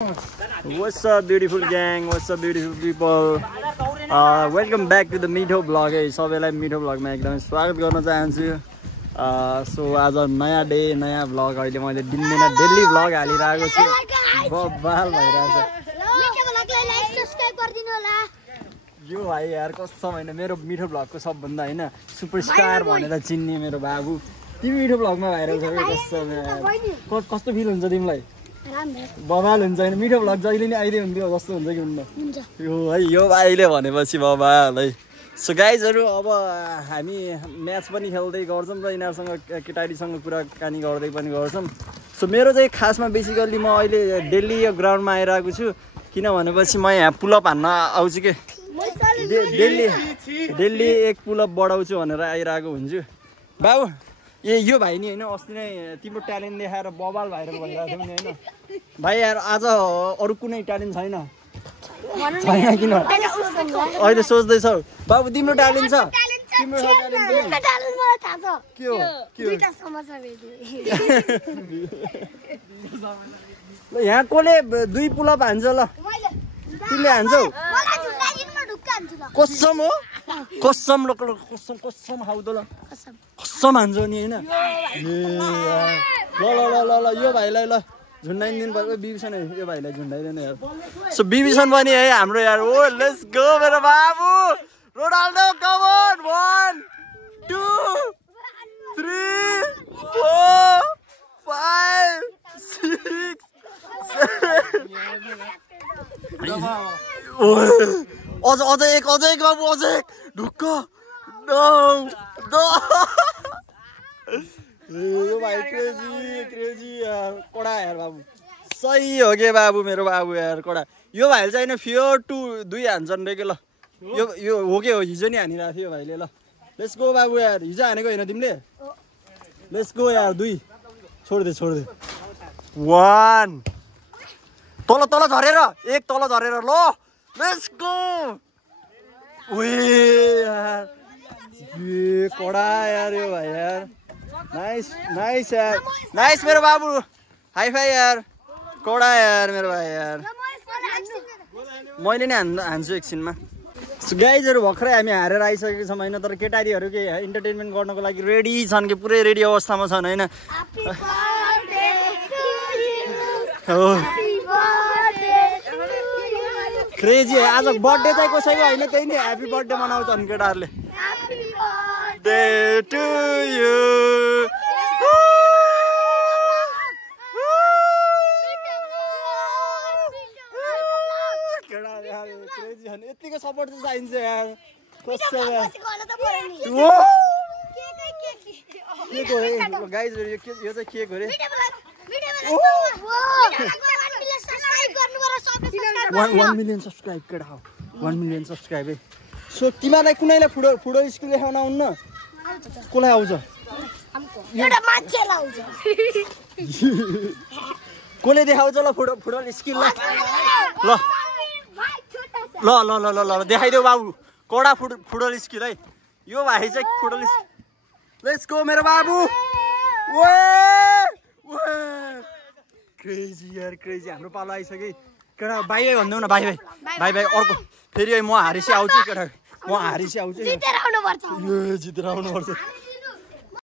What's up beautiful gang, what's up beautiful people, welcome back to the मिठो vlog है सबैलाई मिठो vlog मा एकदमै स्वागत गर्न चाहन्छु। सो आज नयाँ डे नयाँ vlog, अहिले मैले दिनदिन डेली vlog हालिरहेको छु। बबाल भइरहेछ यो भाइ यार कसम हैन, मेरो मिठो vlog को सबभन्दा हैन सुपरस्टार भनेर चिन्ने मेरो बाबु। तिमी मिठो vlog मा भाइरल छौ कसम यार, कस्तो फिल हुन्छ तिमीलाई? बबाल हुन्छ हैन, मिठो vlog जहिले नि आइदियो हुन्थ्यो जस्तो हुन्छ कि हुन्न? यो है यो भाइले भनेपछि बबाल है। सो गाइजहरु अब हामी म्याच पनि खेल्दै गर्छौं र यिनीहरुसँग केटाडीसँग कुराकानी गर्दै पनि गर्छौं। सो मेरो चाहिँ खासमा बेसिकली म अहिले डेली यो ग्राउन्डमा आइरहेको छु, किन भनेपछि म यहाँ पुलअप हान्न आउँछु के, डेली एक पुलअप बढाउँछु भनेर आइरहेको हुन्छु। बाबु यो भाइ नि हैन अस्ति नै तिम्रो ट्यालेन्ट देखाएर बबाल भाइरल भइरहेको छ नि हैन भाइ यार। आज अरु कुनै ट्यालेन्ट छैन किन अहिले सोच्दैछौ? बाबु तिम्रो ट्यालेन्ट छ? तिम्रो ट्यालेन्ट मलाई थाहा छ के हो? दुईटा समस्या भेट्यो ल। यहाँ कोले दुई पुलअप हान्छ? ल तिमीले हान्छौ? कसम हो? कसम ल कसम कसम खाऊ त ल, कसम हान्छौ नि हैन? ल ल ल ल यो भाइलाई ल झुन्डाइदिनु पर्यो बिबिसन, यो भाइलाई झुन्डाइदिनु यार। सो बिबिसन पनि है हाम्रो यार। ओ लेट्स गो मेरो बाबु रोनाल्डो, कम अन 1 2 3 4 5 6 7 अझ एक बाबु, अझ एक ढुक्क। नो नो यो भाइ क्रेजी यार, कडा यार बाबु, सही हो के बाबु मेरो बाबु यार कडा। यो भाइले चाहिँ हैन फियर टु 2 हान्छन् रे के ल। यो हो के हो, हिजो नि हानिरहेको थियो यो भाइले। ल लेट्स गो बाबु यार, हिजो हानेको हैन तिमीले? लेट्स गो यार 2 छोड्दे 1 तल झरेर, एक तल झरेर। ल लेट्स गो। ओए यार ये कडा यार यो भाइ यार, नाइस यार, नाइस मेरो बाबु, हाई फाई यार, कडा यार मेरो भाइ यार। मैले नै हान्छु एकछिनमा। गाइजहरु भर्खरै हामी हारेर आइसकेको छौँ हैन, तर केटारीहरु के इन्टरटेनमेन्ट गर्नको लागि रेडी छन् कि पुरै रेडी अवस्थामा छन् हैन। क्रेजी है, आज बर्थडे चाहिँ कसैको हैन, त्यही नि ह्यापी बर्थडे मनाउँछन् केटाहरुले। Day to you. यतिको सपोर्ट चाहिँ चाहिन्छ यार, कसो यार। गाइज यो चाहिँ केक हो रे। 1 मिलियन सब्सक्राइब केटा हो, 1 मिलियन सब्सक्राइब है। सो तिमीलाई कुनैलाई फुटबल स्किल देखाउन आउन्न? कसलाई आउँछ? एउटा मान्छेलाई आउँछ। कसले देखाउँछ ल फुटबल स्किल? ल ल ल ल ल ल देखाइदेऊ बाबु, कडा फुटबल स्किल है यो भाइ चाहिँ फुटबल। लेट्स गो मेरो बाबु। क्रेजी यार क्रेजी, हाम्रो पालो आइसक्यो केटा। बाई बाई भन्दैउ न, बाई बाई बाई बाई। अर्को फेरि म हारिसी आउँछु केटा, म हारिसी आउँछु। जितेर आउनुपर्छ।